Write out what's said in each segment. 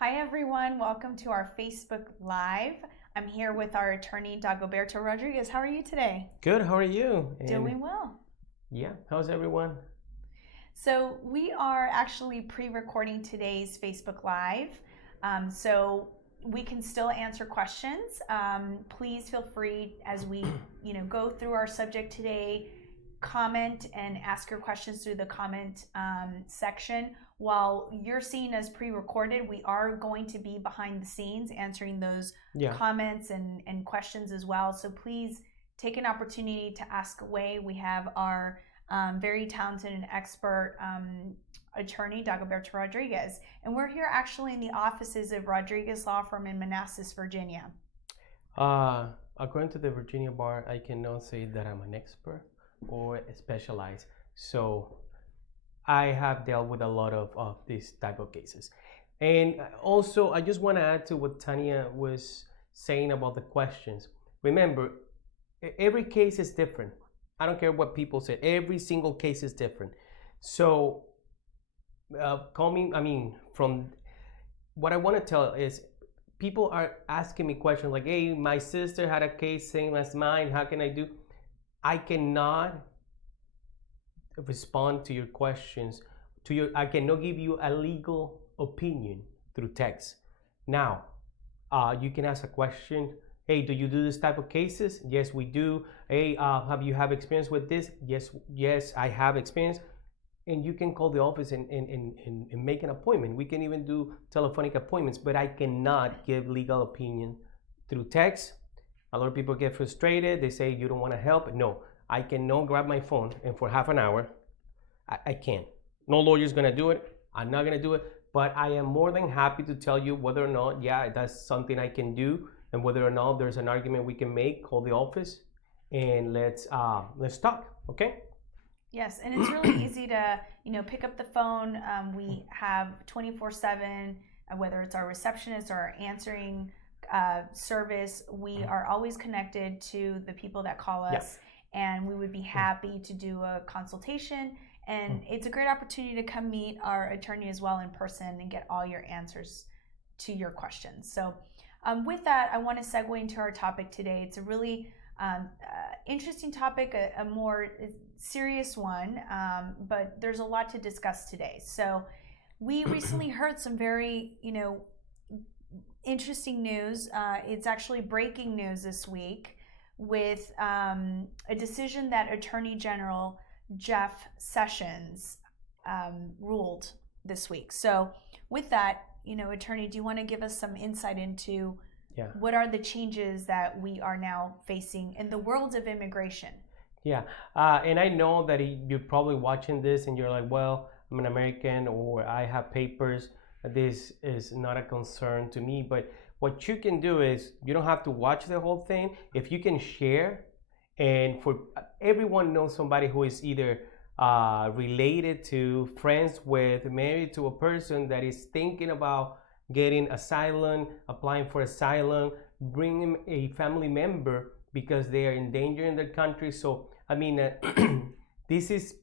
Hi everyone, welcome to our Facebook Live. I'm here with our attorney Dagoberto Rodriguez. How are you today? Good, how are you? Doing well. Yeah, how's everyone? So we are actually pre-recording today's Facebook Live, so we can still answer questions. Please feel free as we go through our subject today, comment and ask your questions through the comment section. While you're seeing us pre-recorded, we are going to be behind the scenes answering those comments and questions as well. So please take an opportunity to ask away. We have our very talented and expert attorney, Dagoberto Rodriguez. And we're here actually in the offices of Rodriguez Lawfirm in Manassas, Virginia. According to the Virginia bar, I cannot say that I'm an expert or specialized. So I have dealt with a lot of these type of cases. And also, I just want to add to what Tanya was saying about the questions. Remember, every case is different. I don't care what people say. Every single case is different. So, from what I want to tell is, people are asking me questions like, hey, my sister had a case same as mine. How can I do? I cannot respond to your questions. I cannot give you a legal opinion through text. Now, you can ask a question. Hey, do you do this type of cases? Yes, we do. Hey, have you have experience with this? Yes, I have experience. And you can call the office and make an appointment. We can even do telephonic appointments, but I cannot give legal opinion through text. A lot of people get frustrated. They say, you don't want to help. No, I cannot grab my phone and for half an hour, I can't. No lawyer's going to do it. I'm not going to do it. But I am more than happy to tell you whether or not, that's something I can do. And whether or not there's an argument we can make, call the office and let's talk, okay? Yes, and it's really easy to pick up the phone. We have 24/7, whether it's our receptionist or our answering service. We are always connected to the people that call us, and we would be happy to do a consultation. And it's a great opportunity to come meet our attorney as well in person and get all your answers to your questions. So with that, I want to segue into our topic today. It's a really interesting topic, a more serious one, but there's a lot to discuss today. So we recently heard some very, interesting news. It's actually breaking news this week with a decision that Attorney General Jeff Sessions ruled this week. So with that, Attorney, do you want to give us some insight into what are the changes that we are now facing in the world of immigration? Yeah, and I know that you're probably watching this and you're like, well, I'm an American or I have papers. This is not a concern to me. But what you can do is you don't have to watch the whole thing. If you can share, and for everyone knows somebody who is either related to, friends with, married to a person that is thinking about getting asylum, applying for asylum, bringing a family member because they are in danger in their country. So, this is,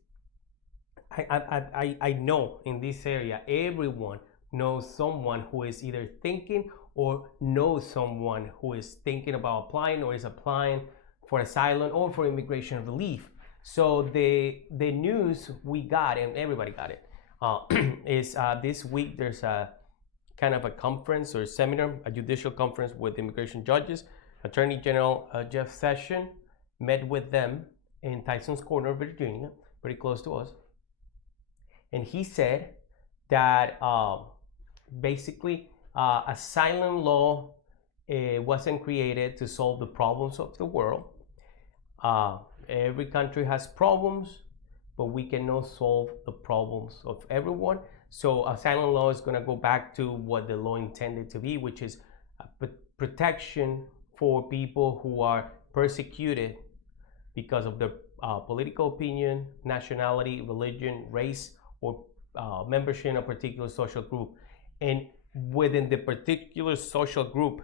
I know in this area, everyone knows someone who is either thinking or knows someone who is thinking about applying or is applying for asylum or for immigration relief. So the news we got, and everybody got it, is this week there's a kind of a conference or seminar, a judicial conference with immigration judges. Attorney General Jeff Sessions met with them in Tyson's Corner, Virginia, pretty close to us. And he said that basically asylum law wasn't created to solve the problems of the world. Every country has problems, but we cannot solve the problems of everyone. So asylum law is going to go back to what the law intended to be, which is protection for people who are persecuted because of their political opinion, nationality, religion, race, or membership in a particular social group. And within the particular social group,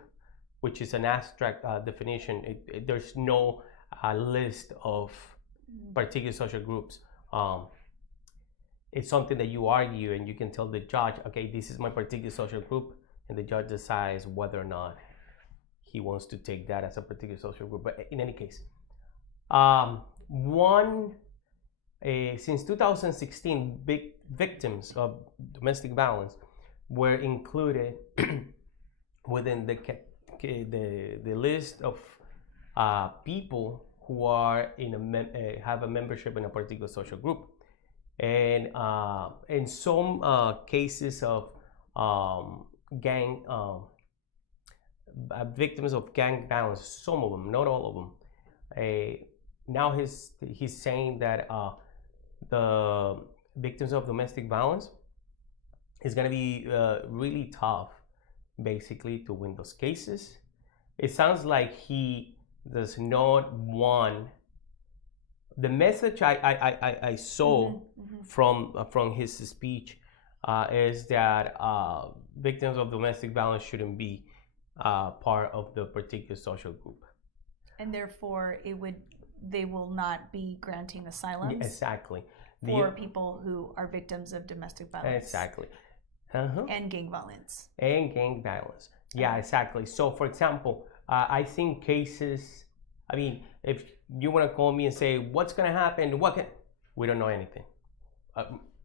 which is an abstract definition, there's no list of particular social groups. It's something that you argue and you can tell the judge, okay, this is my particular social group and the judge decides whether or not he wants to take that as a particular social group. But in any case, since 2016, victims of domestic violence were included within the list of people who are have a membership in a particular social group, and in some cases of gang victims of gang violence, some of them, not all of them. Now he's saying that the victims of domestic violence is going to be really tough, basically, to win those cases. It sounds like he does not want. The message I saw from his speech is that victims of domestic violence shouldn't be part of the particular social group, and therefore they will not be granting asylums. Exactly. For people who are victims of domestic violence. Exactly. And gang violence. Yeah, exactly. So, for example, I think cases. I mean, if you want to call me and say what's going to happen, we don't know anything.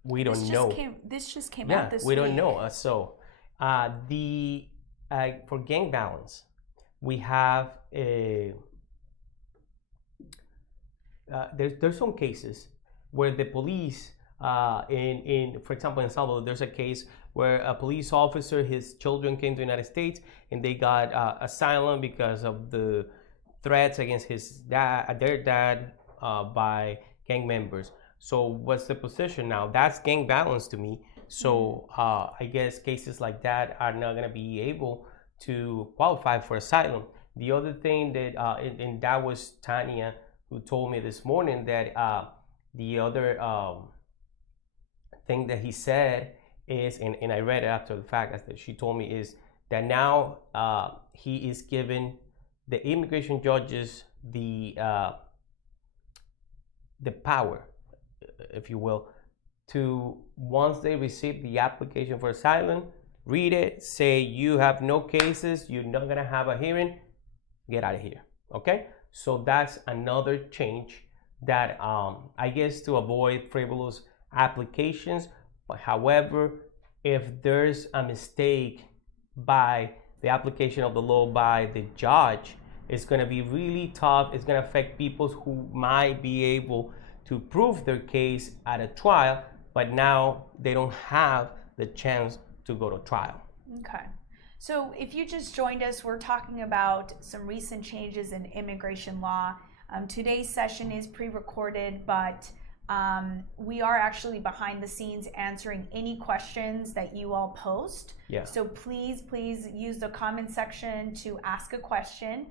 We don't know. This just came out this week. We don't know. For gang violence, we have there's some cases where the police, for example, in El Salvador, there's a case where a police officer, his children came to the United States and they got asylum because of the threats against their dad by gang members. So what's the position now? That's gang violence to me. So I guess cases like that are not going to be able to qualify for asylum. The other thing that, and that was Tanya who told me this morning that the other thing that he said is, and I read it after the fact, that she told me, is that now he is giving the immigration judges the power, if you will, to, once they receive the application for asylum, read it, say you have no cases, you're not going to have a hearing, get out of here. Okay? So that's another change that I guess to avoid frivolous applications. But however, if there's a mistake by the application of the law by the judge, it's going to be really tough. It's going to affect people who might be able to prove their case at a trial, but now they don't have the chance to go to trial. Okay. So if you just joined us, we're talking about some recent changes in immigration law. Today's session is pre-recorded, but we are actually behind the scenes answering any questions that you all post. Yeah. So please use the comment section to ask a question.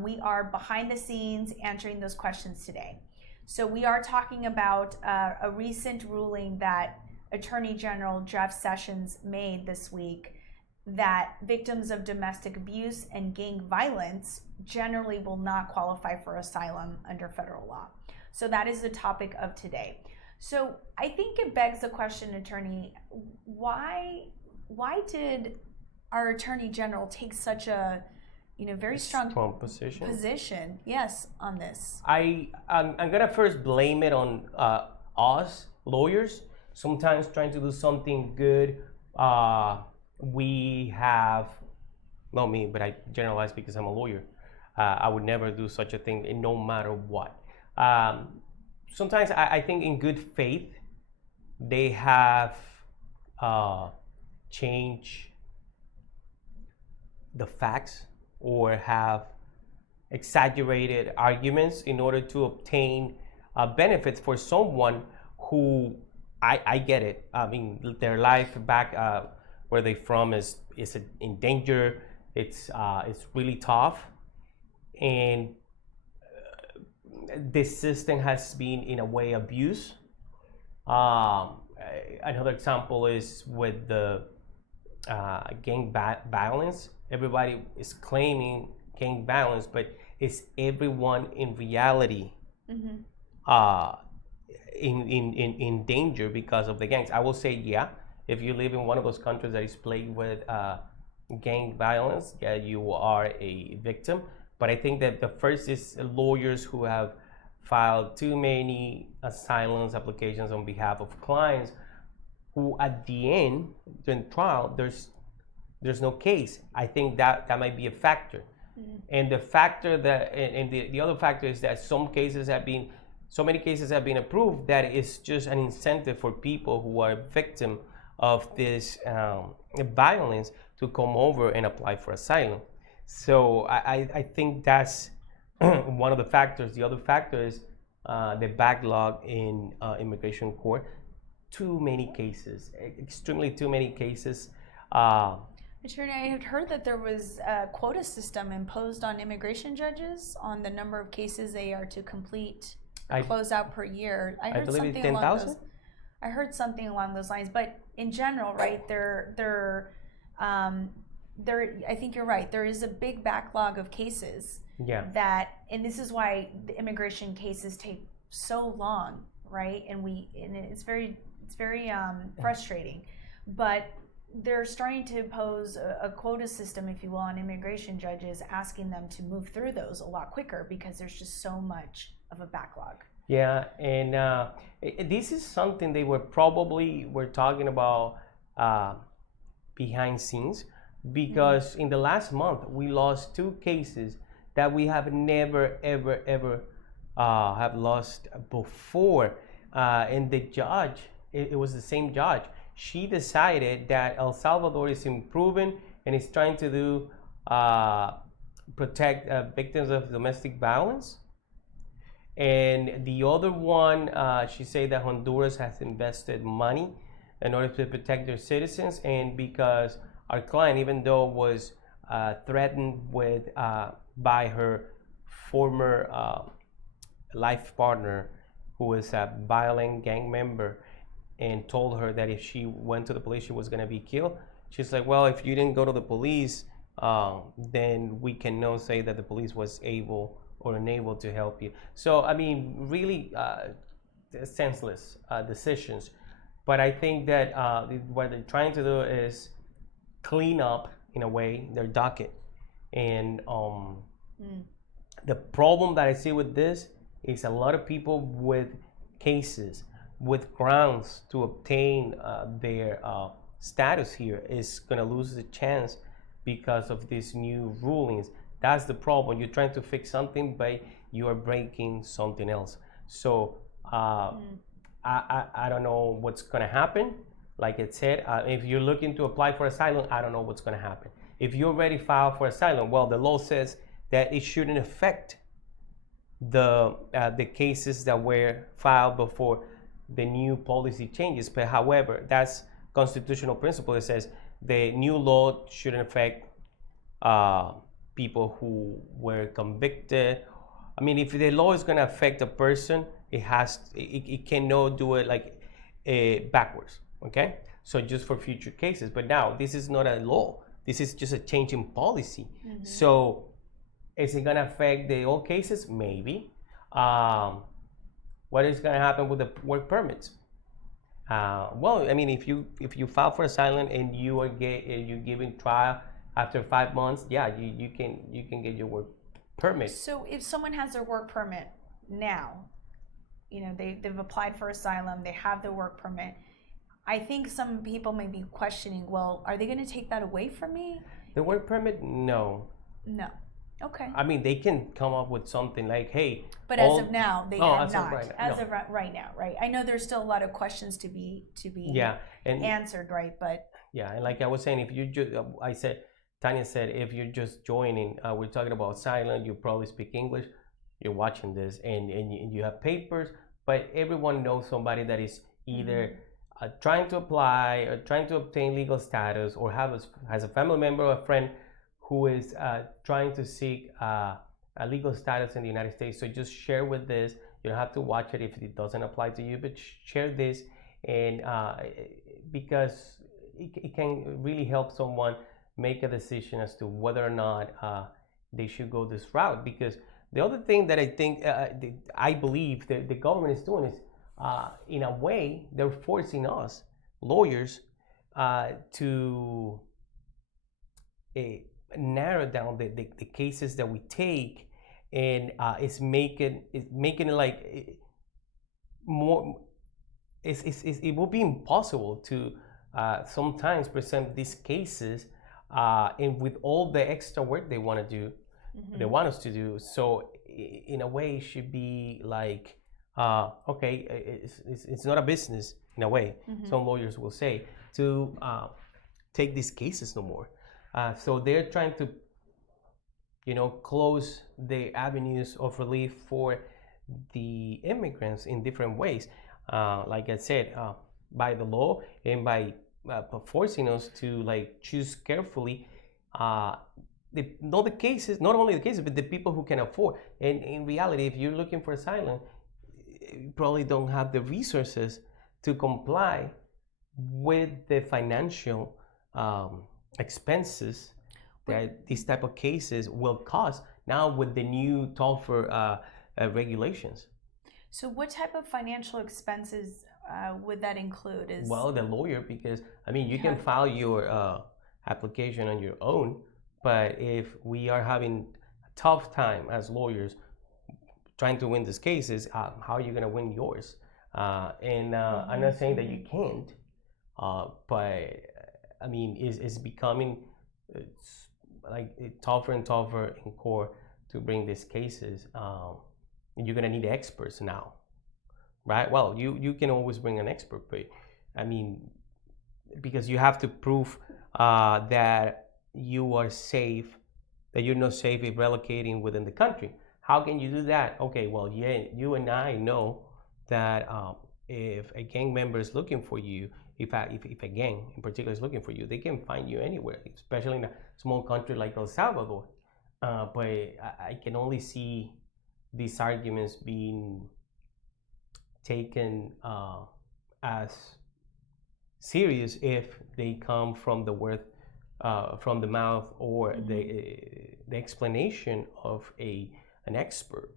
We are behind the scenes answering those questions today. So we are talking about a recent ruling that Attorney General Jeff Sessions made this week, that victims of domestic abuse and gang violence generally will not qualify for asylum under federal law. So that is the topic of today. So I think it begs the question, Attorney, why did our Attorney General take such a very strong position, yes, on this? I'm gonna first blame it on us lawyers. Sometimes trying to do something good, we have, not me, but I generalize because I'm a lawyer. I would never do such a thing, no matter what. Sometimes I think in good faith, they have changed the facts or have exaggerated arguments in order to obtain benefits for someone who, I get it. I mean, their life back where they're from is in danger. It's really tough, and this system has been in a way abused. Another example is with the gang violence. Everybody is claiming gang violence, but it's everyone in reality in danger because of the gangs. I will say, yeah, if you live in one of those countries that is plagued with gang violence, yeah, you are a victim. But I think that the first is lawyers who have filed too many asylum applications on behalf of clients who at the end during trial there's no case. I think that might be a factor. And the factor that and the other factor is that so many cases have been approved that it's just an incentive for people who are victim of this violence to come over and apply for asylum. So I think that's one of the factors. The other factor is the backlog in immigration court. Too many cases, extremely too many cases. Attorney, I had heard that there was a quota system imposed on immigration judges on the number of cases they are to complete or close out per year. I heard believe it's something along 10,000. I heard something along those lines, but in general, right? I think you're right. There is a big backlog of cases. Yeah. And this is why the immigration cases take so long, right? And it's very frustrating, but they're starting to impose a quota system, if you will, on immigration judges, asking them to move through those a lot quicker because there's just so much of a backlog. Yeah, and this is something they were talking about behind scenes, because in the last month we lost 2 cases that we have never ever have lost before, and the judge, it was the same judge. She decided that El Salvador is improving and is trying to do protect victims of domestic violence. And the other one, she said that Honduras has invested money in order to protect their citizens. And because our client, even though was threatened with by her former life partner, who is a violent gang member, and told her that if she went to the police, she was going to be killed. She's like, well, if you didn't go to the police, then we cannot say that the police was able or unable to help you. So, I mean, really senseless decisions. But I think that what they're trying to do is clean up, in a way, their docket. And the problem that I see with this is a lot of people with cases, with grounds to obtain their status here, is going to lose the chance because of these new rulings. That's the problem. You're trying to fix something, but you are breaking something else. So I don't know what's going to happen. Like it said, if you're looking to apply for asylum, I don't know what's going to happen. If you already filed for asylum, well, the law says that it shouldn't affect the cases that were filed before the new policy changes. But however, that's constitutional principle. It says the new law shouldn't affect people who were convicted. I mean, if the law is going to affect a person, it cannot do it like backwards. Okay, so just for future cases. But now this is not a law. This is just a change in policy. Mm-hmm. So is it going to affect the old cases? Maybe. What is going to happen with the work permits? Well, I mean, if you file for asylum and you're given trial after 5 months, yeah, you can get your work permit. So if someone has their work permit now, they've applied for asylum, they have their work permit. I think some people may be questioning, well, are they going to take that away from me? The work permit? No. Okay. I mean, they can come up with something like, hey. But as of now, they have not. As of right now, right? I know there's still a lot of questions to be answered, right? But yeah, and like I was saying, if you just, Tanya said, if you're just joining, we're talking about asylum. You probably speak English. You're watching this, and you have papers. But everyone knows somebody that is either trying to apply or trying to obtain legal status, or has a family member or a friend who is trying to seek a legal status in the United States. So just share with this. You don't have to watch it if it doesn't apply to you, but share this, and because it can really help someone make a decision as to whether or not they should go this route. Because the other thing that I think, I believe that the government is doing is, in a way, they're forcing us, lawyers, to narrow down the cases that we take, and it's making it like more. It will be impossible to sometimes present these cases, and with all the extra work they want to do, they want us to do. So in a way, it should be like, okay, it's not a business in a way. Some lawyers will say to take these cases no more. So they're trying to, close the avenues of relief for the immigrants in different ways. Like I said, by the law and by forcing us to like choose carefully not only the cases, but the people who can afford. And in reality, if you're looking for asylum, you probably don't have the resources to comply with the financial expenses that these type of cases will cost now with the new Lawfirm regulations. So what type of financial expenses would that include? Well, the lawyer, because you can file your application on your own, but if we are having a tough time as lawyers trying to win these cases, how are you going to win yours? I'm not saying that you can't, but it's becoming tougher and tougher in court to bring these cases. You're going to need experts now, right? Well, you can always bring an expert, but because you have to prove that you are safe, that you're not safe if relocating within the country. How can you do that? Okay, well, yeah, you and I know that if a gang member is looking for you, if a gang in particular is looking for you, they can find you anywhere, especially in a small country like El Salvador. But I can only see these arguments being taken as serious if they come from the word, from the mouth, or the explanation of an expert.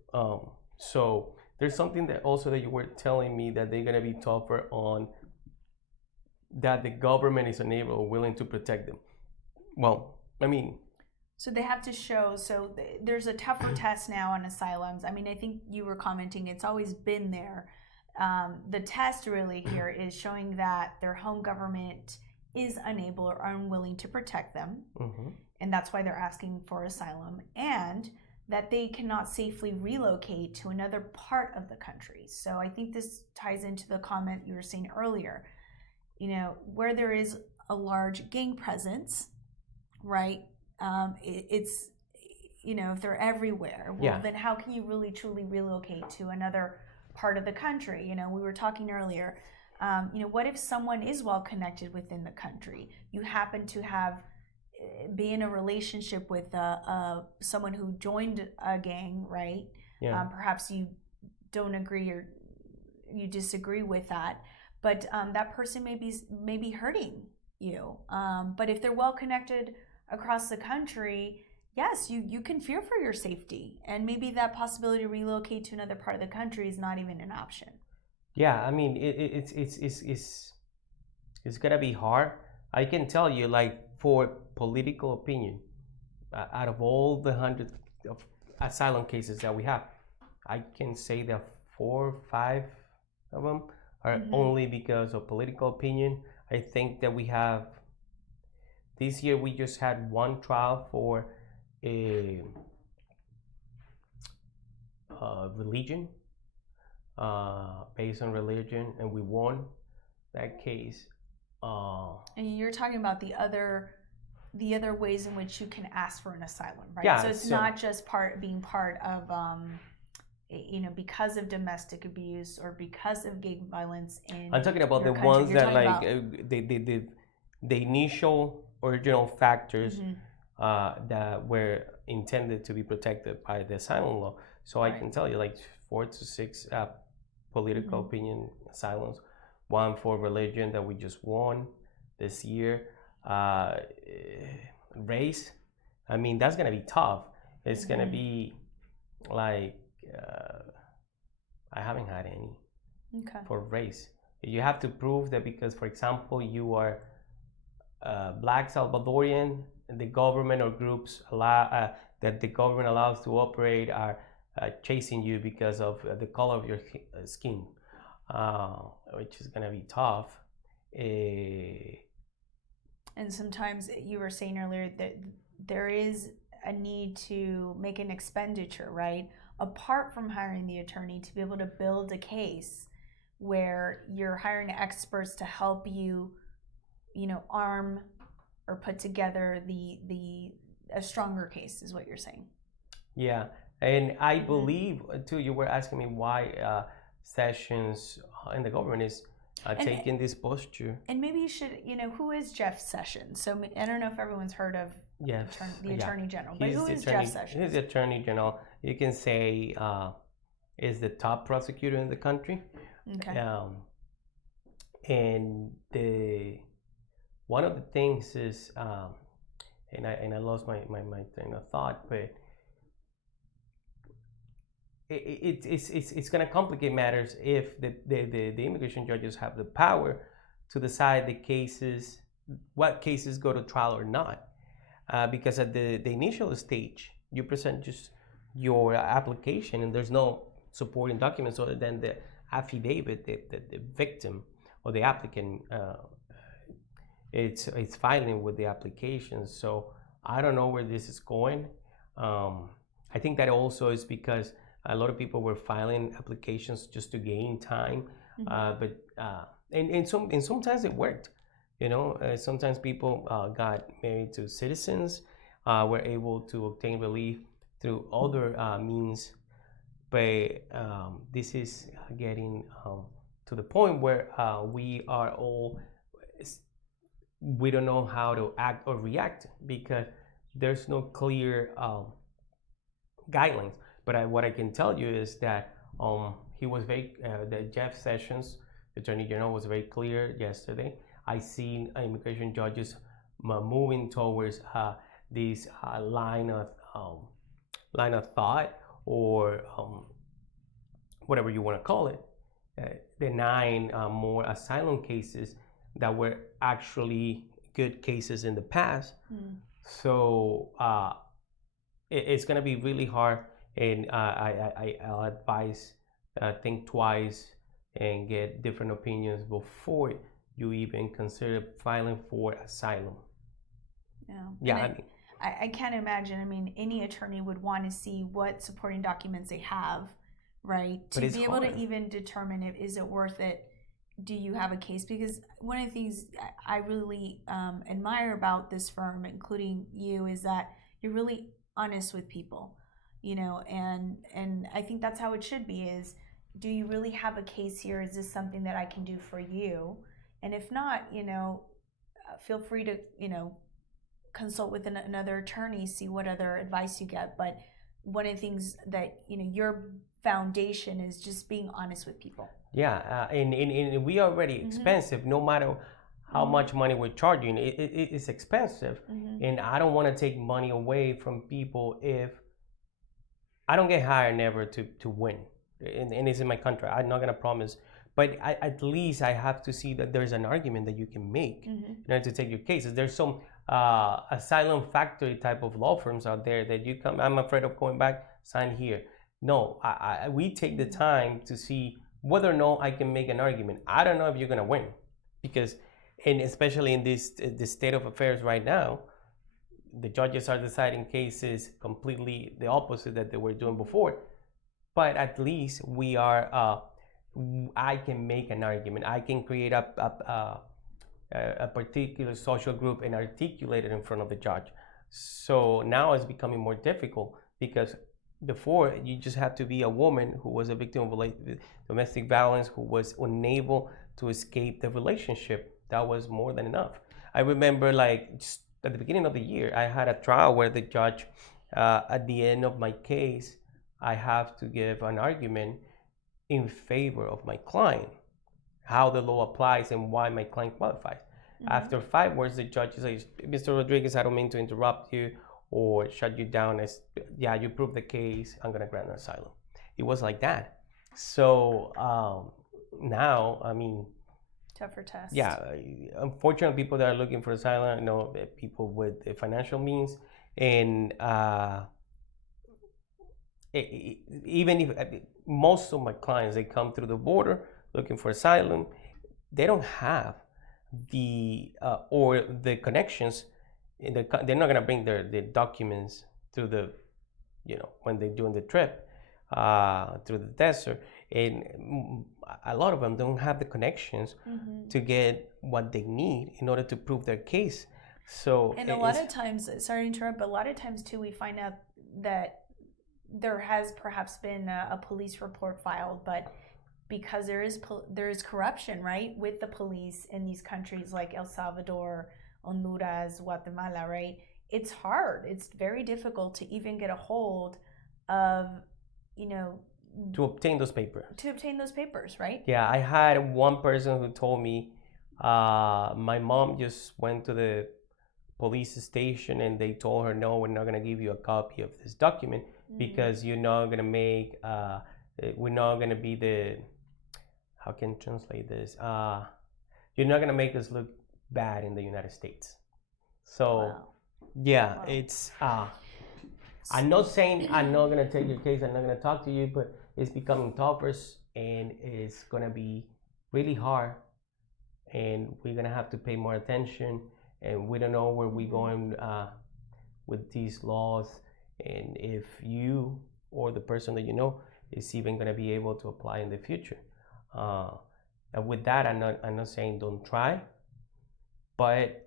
So there's something that also that you were telling me, that they're going to be tougher on, that the government is unable or willing to protect them. Well, so they have to show, there's a tougher test now on asylums. I think you were commenting it's always been there. The test really here is showing that their home government is unable or unwilling to protect them. And that's why they're asking for asylum, and that they cannot safely relocate to another part of the country. So I think this ties into the comment you were saying earlier. Where there is a large gang presence, right? It's, if they're everywhere, then how can you really truly relocate to another part of the country? We were talking earlier, what if someone is well connected within the country? You happen to be in a relationship with someone who joined a gang, right? Perhaps you don't agree or you disagree with that, but that person may be hurting you. But if they're well connected across the country, yes, you can fear for your safety, and maybe that possibility to relocate to another part of the country is not even an option. Yeah, it's gonna be hard. I can tell you, like, for political opinion, out of all the hundreds of asylum cases that we have, I can say that 4 or 5 of them are only because of political opinion. I think that we have, this year we just had one trial for a religion, based on religion, and we won that case. And you're talking about the other ways in which you can ask for an asylum, right? Yeah, so it's not just being part of because of domestic abuse or because of gang violence in I'm talking about the country. ones that the initial original factors that were intended to be protected by the asylum law. So I can tell you, like, 4 to 6 political opinion asylums, one for religion that we just won this year. Race, that's gonna be tough. It's gonna be like, I haven't had any for race. You have to prove that because, for example, you are Black Salvadorian, the government or groups that the government allows to operate are chasing you because of the color of your skin, which is gonna be tough. And sometimes you were saying earlier that there is a need to make an expenditure, right? Apart from hiring the attorney, to be able to build a case where you're hiring experts to help you, arm or put together a stronger case, is what you're saying. Yeah, and I believe too. You were asking me why Sessions in the government is taking this posture. And maybe you should, who is Jeff Sessions? So I don't know if everyone's heard of the Attorney General, but who is Jeff Sessions? He's the Attorney General. You can say is the top prosecutor in the country. Okay. And one of the things is, and I lost my train of thought, but it's going to complicate matters if the immigration judges have the power to decide what cases go to trial or not. Because at the initial stage, you present just your application and there's no supporting documents other than the affidavit that the victim or the applicant it's filing with the application. So I don't know where this is going. I think that also is because a lot of people were filing applications just to gain time, but sometimes it worked. Sometimes people got married to citizens, were able to obtain relief through other means, but this is getting to the point where we don't know how to act or react because there's no clear guidelines. But what I can tell you is that he was that Jeff Sessions, the Attorney General, was very clear yesterday. I seen immigration judges moving towards this line of thought, or whatever you want to call it, denying more asylum cases that were actually good cases in the past. So it's going to be really hard, and I'll advise think twice and get different opinions before you even consider filing for asylum. Yeah. I can't imagine. I mean, any attorney would want to see what supporting documents they have, right? To be able to even determine is it worth it. Do you have a case? Because one of the things I really admire about this firm, including you, is that you're really honest with people, and I think that's how it should be. Is, do you really have a case here? Is this something that I can do for you? And if not, feel free to, consult with another attorney, see what other advice you get. But one of the things that, your foundation is just being honest with people. Yeah, and we are already expensive, no matter how much money we're charging. It's expensive, and I don't want to take money away from people if I don't get hired never to win. And it's in my contract. I'm not going to promise, but at least I have to see that there's an argument that you can make in order to take your cases. There's some asylum factory type of law firms out there that you come, I'm afraid of going back, sign here. No, we take the time to see whether or not I can make an argument. I don't know if you're going to win, because, and especially in this state of affairs right now, the judges are deciding cases completely the opposite that they were doing before. But at least we are, I can make an argument. I can create a particular social group and articulate it in front of the judge. So now it's becoming more difficult, because before you just had to be a woman who was a victim of domestic violence, who was unable to escape the relationship. That was more than enough. I remember, like, just at the beginning of the year, I had a trial where the judge, at the end of my case, I have to give an argument in favor of my client, how the law applies and why my client qualifies. After 5 words, the judge says, Mr. Rodriguez, I don't mean to interrupt you or shut you down. Yeah, you proved the case, I'm gonna grant an asylum. It was like that. So now, I mean, Tougher test. Yeah, unfortunately, people that are looking for asylum, you know, people with financial means, and even if most of my clients, they come through the border looking for asylum, they don't have the or the connections they're not going to bring their documents through the, you know, when they're doing the trip through the desert, and a lot of them don't have the connections to get what they need in order to prove their case. So and a lot of times, sorry to interrupt, but a lot of times too, we find out that there has perhaps been a police report filed, but because there is corruption, right, with the police in these countries like El Salvador, Honduras, Guatemala, right? It's hard. It's very difficult to even get a hold of, you know, to obtain those papers. To obtain those papers, right? Yeah, I had one person who told me, my mom just went to the police station and they told her, no, we're not going to give you a copy of this document because you're not going to make, we're not going to be the, how can I translate this? You're not going to make us look bad in the United States. So, yeah, it's, I'm not saying I'm not going to take your case, I'm not going to talk to you, but it's becoming tougher and it's going to be really hard. And we're going to have to pay more attention. And we don't know where we're going with these laws. And if you or the person that you know is even going to be able to apply in the future. And with that, I'm not saying don't try, but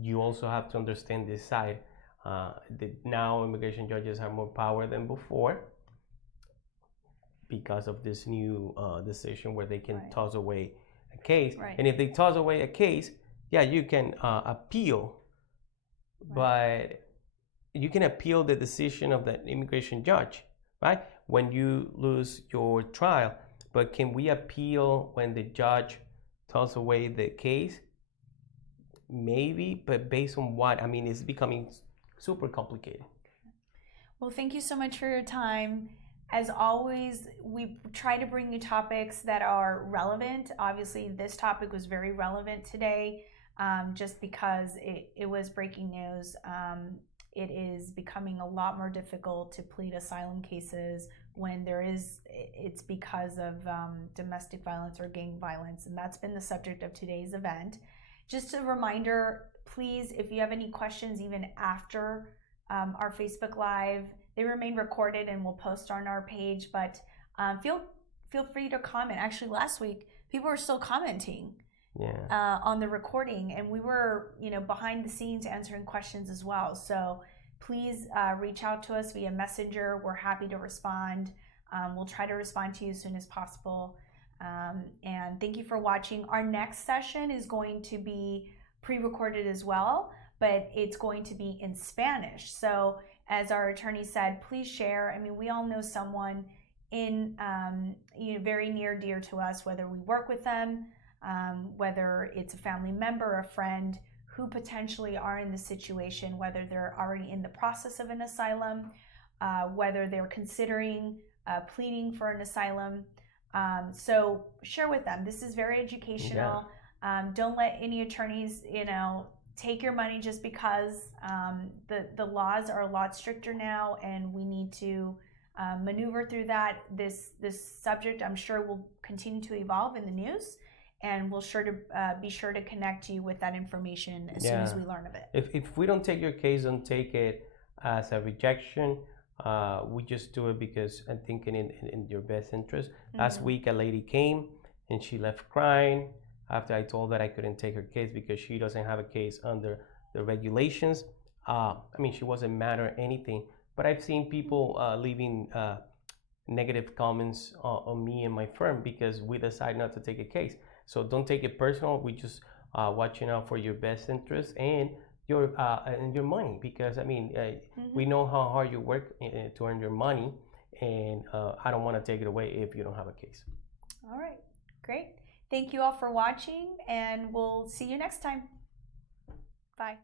you also have to understand this side. That now immigration judges have more power than before because of this new decision where they can toss away a case. And if they toss away a case, yeah, you can appeal, but you can appeal the decision of the immigration judge, right? When you lose your trial. But can we appeal when the judge toss away the case? Maybe, but based on what? I mean, it's becoming super complicated. Well, thank you so much for your time. As always, we try to bring you topics that are relevant. Obviously, this topic was very relevant today, just because it was breaking news. It is becoming a lot more difficult to plead asylum cases when it's because of domestic violence or gang violence, and that's been the subject of today's event. Just a reminder, please, if you have any questions even after our Facebook Live, they remain recorded and we'll post on our page, but feel free to comment. Actually, last week, people were still commenting on the recording, and we were, behind the scenes answering questions as well. So please reach out to us via Messenger. We're happy to respond. We'll try to respond to you as soon as possible. And thank you for watching. Our next session is going to be pre-recorded as well, but it's going to be in Spanish. So as our attorney said, please share. I mean, we all know someone in very near dear to us, whether we work with them, whether it's a family member, a friend, who potentially are in the situation, whether they're already in the process of an asylum, whether they're considering pleading for an asylum. So share with them. This is very educational. Don't let any attorneys, take your money just because. The laws are a lot stricter now, and we need to maneuver through that. This subject, I'm sure, will continue to evolve in the news. And we'll be sure to connect you with that information as soon as we learn of it. If we don't take your case, don't take it as a rejection. We just do it because I'm thinking in your best interest. Last week, a lady came and she left crying after I told her I couldn't take her case because she doesn't have a case under the regulations. I mean, she wasn't mad or anything, but I've seen people leaving negative comments on me and my firm because we decide not to take a case. So don't take it personal. We just watching out for your best interest and your money, because I mean we know how hard you work to earn your money, and I don't want to take it away if you don't have a case. All right, great. Thank you all for watching, and we'll see you next time. Bye.